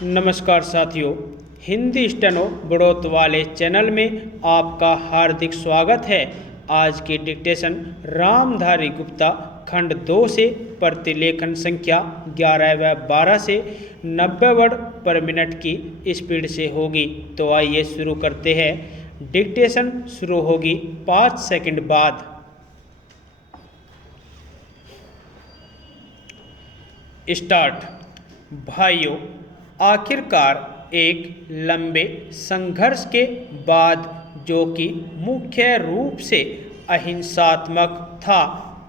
नमस्कार साथियों, हिंदी स्टेनो बढ़ोत वाले चैनल में आपका हार्दिक स्वागत है। आज की डिक्टेशन रामधारी गुप्ता खंड 2 से प्रतिलेखन संख्या 11 व 12 से 90 वर्ड पर मिनट की स्पीड से होगी। तो आइए शुरू करते हैं। डिक्टेशन शुरू होगी 5 सेकंड बाद। स्टार्ट। भाइयों, आखिरकार एक लंबे संघर्ष के बाद, जो कि मुख्य रूप से अहिंसात्मक था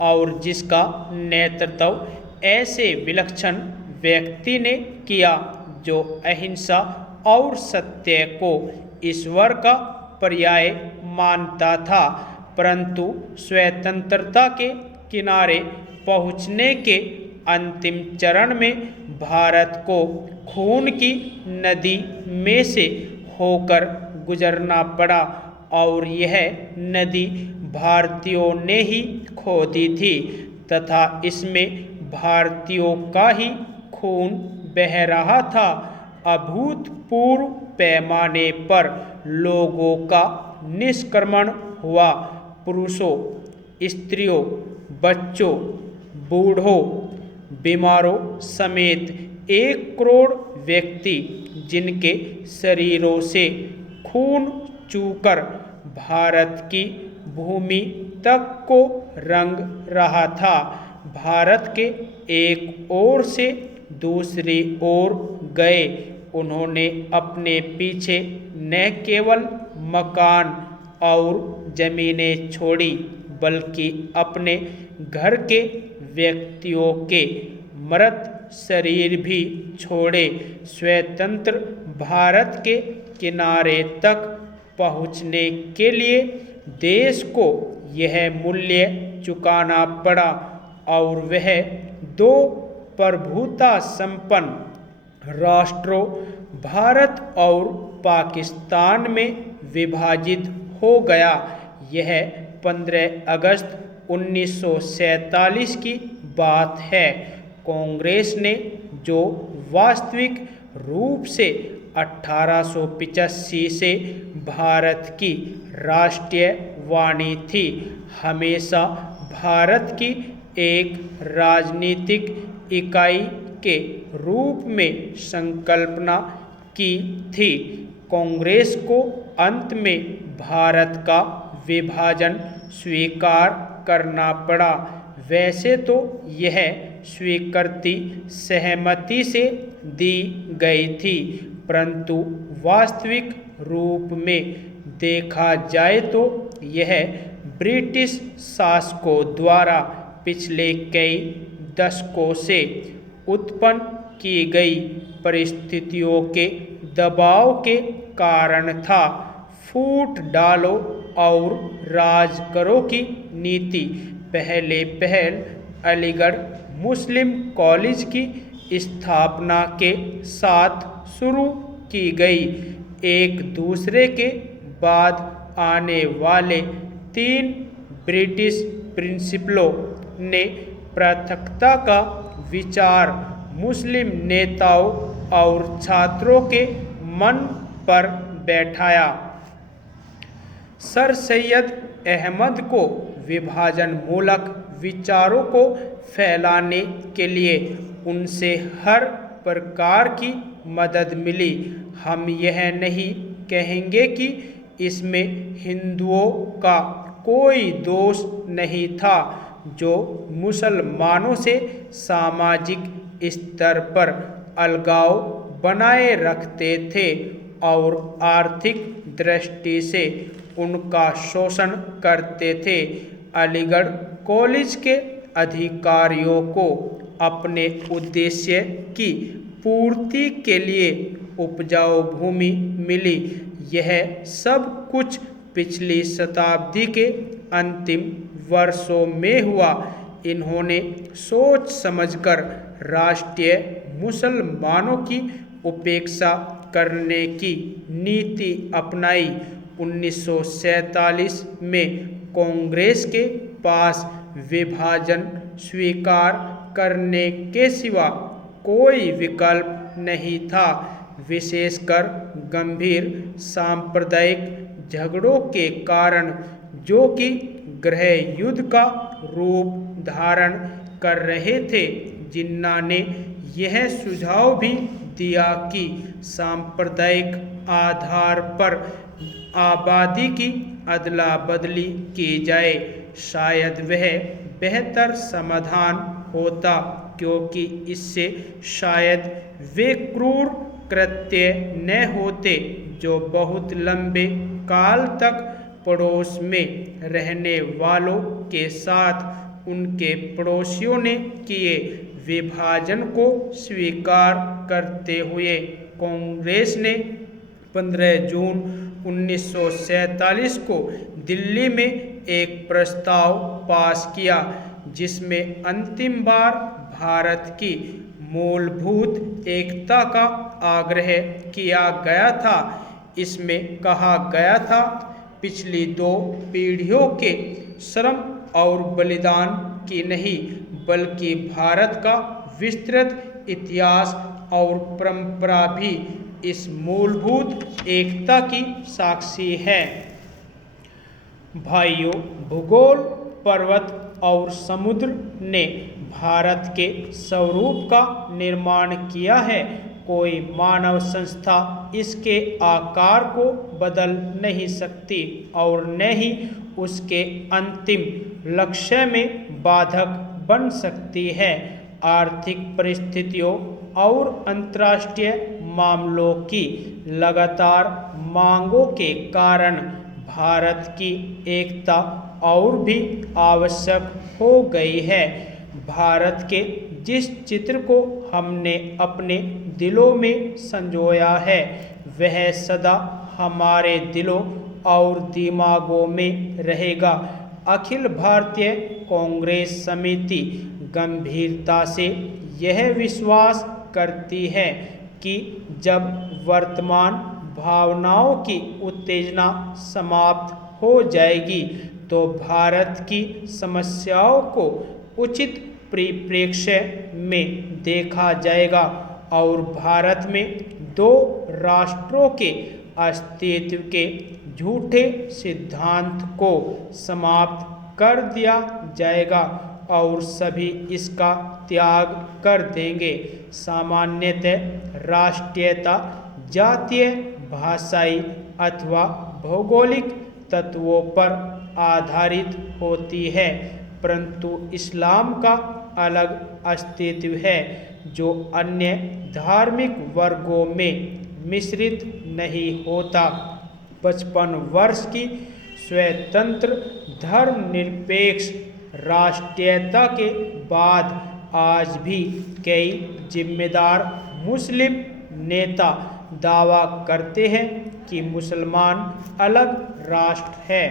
और जिसका नेतृत्व ऐसे विलक्षण व्यक्ति ने किया जो अहिंसा और सत्य को ईश्वर का पर्याय मानता था, परंतु स्वतंत्रता के किनारे पहुँचने के अंतिम चरण में भारत को खून की नदी में से होकर गुजरना पड़ा और यह नदी भारतीयों ने ही खोदी थी तथा इसमें भारतीयों का ही खून बह रहा था। अभूतपूर्व पैमाने पर लोगों का निष्क्रमण हुआ। पुरुषों, स्त्रियों, बच्चों, बूढ़ों, बीमारों समेत 1 करोड़ व्यक्ति, जिनके शरीरों से खून चूकर भारत की भूमि तक को रंग रहा था, भारत के एक ओर से दूसरी ओर गए। उन्होंने अपने पीछे न केवल मकान और जमीनें छोड़ी, बल्कि अपने घर के व्यक्तियों के मृत शरीर भी छोड़े। स्वतंत्र भारत के किनारे तक पहुँचने के लिए देश को यह मूल्य चुकाना पड़ा और वह 2 प्रभुता संपन्न राष्ट्रों भारत और पाकिस्तान में विभाजित हो गया। यह 15 अगस्त 1947 की बात है। कांग्रेस ने, जो वास्तविक रूप से 1885 से भारत की राष्ट्रीय वाणी थी, हमेशा भारत की एक राजनीतिक इकाई के रूप में संकल्पना की थी। कांग्रेस को अंत में भारत का विभाजन स्वीकार करना पड़ा। वैसे तो यह स्वीकृति सहमति से दी गई थी, परंतु वास्तविक रूप में देखा जाए तो यह ब्रिटिश शासकों द्वारा पिछले कई दशकों से उत्पन्न की गई परिस्थितियों के दबाव के कारण था। फूट डालो और राज करो की नीति पहले अलीगढ़ मुस्लिम कॉलेज की स्थापना के साथ शुरू की गई। एक दूसरे के बाद आने वाले 3 ब्रिटिश प्रिंसिपलों ने पृथकता का विचार मुस्लिम नेताओं और छात्रों के मन पर बैठाया। सर सैयद अहमद को विभाजन मूलक विचारों को फैलाने के लिए उनसे हर प्रकार की मदद मिली। हम यह नहीं कहेंगे कि इसमें हिंदुओं का कोई दोष नहीं था, जो मुसलमानों से सामाजिक स्तर पर अलगाव बनाए रखते थे और आर्थिक दृष्टि से उनका शोषण करते थे। अलीगढ़ कॉलेज के अधिकारियों को अपने उद्देश्य की पूर्ति के लिए उपजाऊ भूमि मिली। यह सब कुछ पिछली शताब्दी के अंतिम वर्षों में हुआ। इन्होंने सोच समझकर राष्ट्रीय मुसलमानों की उपेक्षा करने की नीति अपनाई। 1947 में कांग्रेस के पास विभाजन स्वीकार करने के सिवा कोई विकल्प नहीं था, विशेषकर गंभीर सांप्रदायिक झगड़ों के कारण, जो कि गृह युद्ध का रूप धारण कर रहे थे। जिन्ना ने यह सुझाव भी दिया कि सांप्रदायिक आधार पर आबादी की अदला बदली की जाए। शायद वह बेहतर समाधान होता, क्योंकि इससे शायद वे क्रूर कृत्य न होते जो बहुत लंबे काल तक पड़ोस में रहने वालों के साथ उनके पड़ोसियों ने किए। विभाजन को स्वीकार करते हुए कांग्रेस ने 15 जून 1947 को दिल्ली में एक प्रस्ताव पास किया, जिसमें अंतिम बार भारत की मूलभूत एकता का आग्रह किया गया था। इसमें कहा गया था, पिछली 2 पीढ़ियों के श्रम और बलिदान की नहीं, बल्कि भारत का विस्तृत इतिहास और परंपरा भी इस मूलभूत एकता की साक्षी है। भाइयों, भूगोल, पर्वत और समुद्र ने भारत के स्वरूप का निर्माण किया है। कोई मानव संस्था इसके आकार को बदल नहीं सकती और न ही उसके अंतिम लक्ष्य में बाधक बन सकती है। आर्थिक परिस्थितियों और अंतर्राष्ट्रीय मामलों की लगातार मांगों के कारण भारत की एकता और भी आवश्यक हो गई है। भारत के जिस चित्र को हमने अपने दिलों में संजोया है, वह सदा हमारे दिलों और दिमागों में रहेगा। अखिल भारतीय कांग्रेस समिति गंभीरता से यह विश्वास करती है कि जब वर्तमान भावनाओं की उत्तेजना समाप्त हो जाएगी, तो भारत की समस्याओं को उचित परिप्रेक्ष्य में देखा जाएगा और भारत में 2 राष्ट्रों के अस्तित्व के झूठे सिद्धांत को समाप्त कर दिया जाएगा और सभी इसका त्याग कर देंगे। सामान्यतः राष्ट्रीयता जातीय, भाषाई अथवा भौगोलिक तत्वों पर आधारित होती है, परंतु इस्लाम का अलग अस्तित्व है, जो अन्य धार्मिक वर्गों में मिश्रित नहीं होता। 55 वर्ष की स्वतंत्र धर्मनिरपेक्ष राष्ट्रीयता के बाद आज भी कई जिम्मेदार मुस्लिम नेता दावा करते हैं कि मुसलमान अलग राष्ट्र है।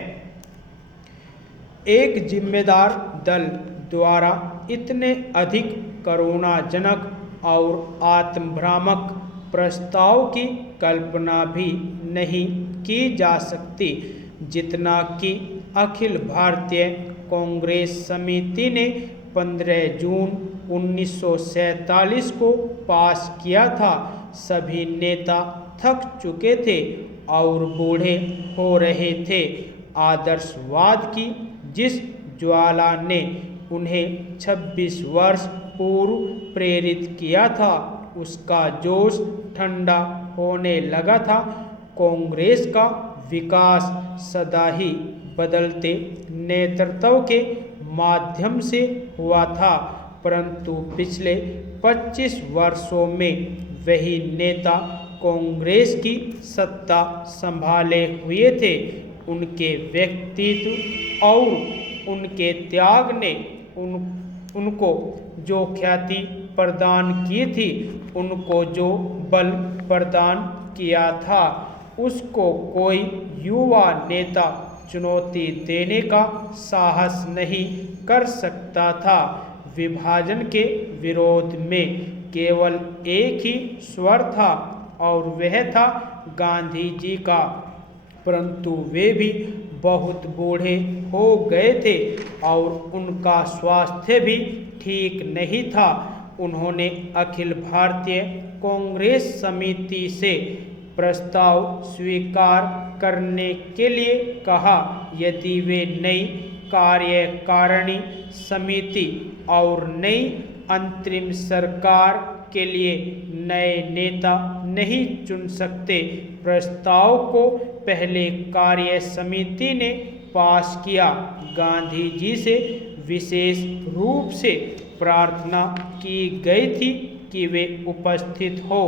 एक जिम्मेदार दल द्वारा इतने अधिक करुणाजनक और आत्मभ्रामक प्रस्ताव की कल्पना भी नहीं की जा सकती, जितना कि अखिल भारतीय कांग्रेस समिति ने 15 जून 1947 को पास किया था। सभी नेता थक चुके थे और बूढ़े हो रहे थे। आदर्शवाद की जिस ज्वाला ने उन्हें 26 वर्ष पूर्व प्रेरित किया था, उसका जोश ठंडा होने लगा था। कांग्रेस का विकास सदा ही बदलते नेतृत्व के माध्यम से हुआ था, परंतु पिछले 25 वर्षों में वही नेता कांग्रेस की सत्ता संभाले हुए थे। उनके व्यक्तित्व और उनके त्याग ने उनको जो ख्याति प्रदान की थी, उनको जो बल प्रदान किया था, उसको कोई युवा नेता चुनौती देने का साहस नहीं कर सकता था। विभाजन के विरोध में केवल एक ही स्वर था और वह था गांधी जी का, परंतु वे भी बहुत बूढ़े हो गए थे और उनका स्वास्थ्य भी ठीक नहीं था। उन्होंने अखिल भारतीय कांग्रेस समिति से प्रस्ताव स्वीकार करने के लिए कहा। यदि वे नई कार्यकारिणी समिति और नई अंतरिम सरकार के लिए नए नेता नहीं चुन सकते। प्रस्ताव को पहले कार्य समिति ने पास किया। गांधी जी से विशेष रूप से प्रार्थना की गई थी कि वे उपस्थित हो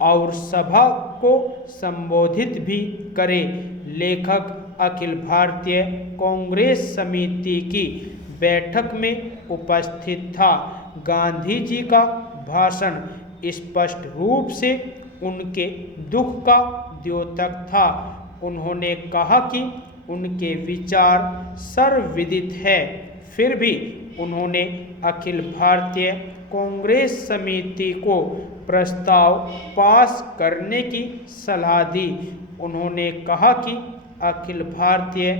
और सभा को संबोधित भी करें। लेखक अखिल भारतीय कांग्रेस समिति की बैठक में उपस्थित था। गांधी जी का भाषण स्पष्ट रूप से उनके दुख का द्योतक था। उन्होंने कहा कि उनके विचार सर्वविदित है, फिर भी उन्होंने अखिल भारतीय कांग्रेस समिति को प्रस्ताव पास करने की सलाह दी। उन्होंने कहा कि अखिल भारतीय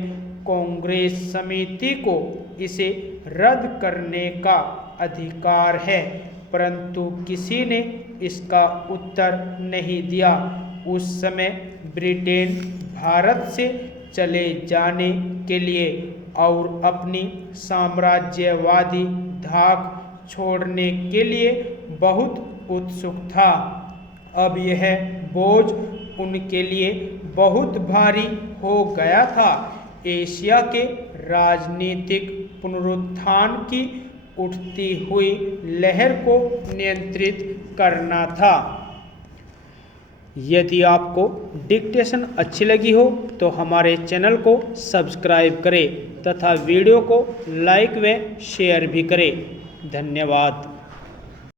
कांग्रेस समिति को इसे रद्द करने का अधिकार है, परंतु किसी ने इसका उत्तर नहीं दिया। उस समय ब्रिटेन भारत से चले जाने के लिए और अपनी साम्राज्यवादी धाक छोड़ने के लिए बहुत उत्सुक था। अब यह बोझ उनके लिए बहुत भारी हो गया था। एशिया के राजनीतिक पुनरुत्थान की उठती हुई लहर को नियंत्रित करना था। यदि आपको डिक्टेशन अच्छी लगी हो तो हमारे चैनल को सब्सक्राइब करें तथा वीडियो को लाइक व शेयर भी करें। धन्यवाद।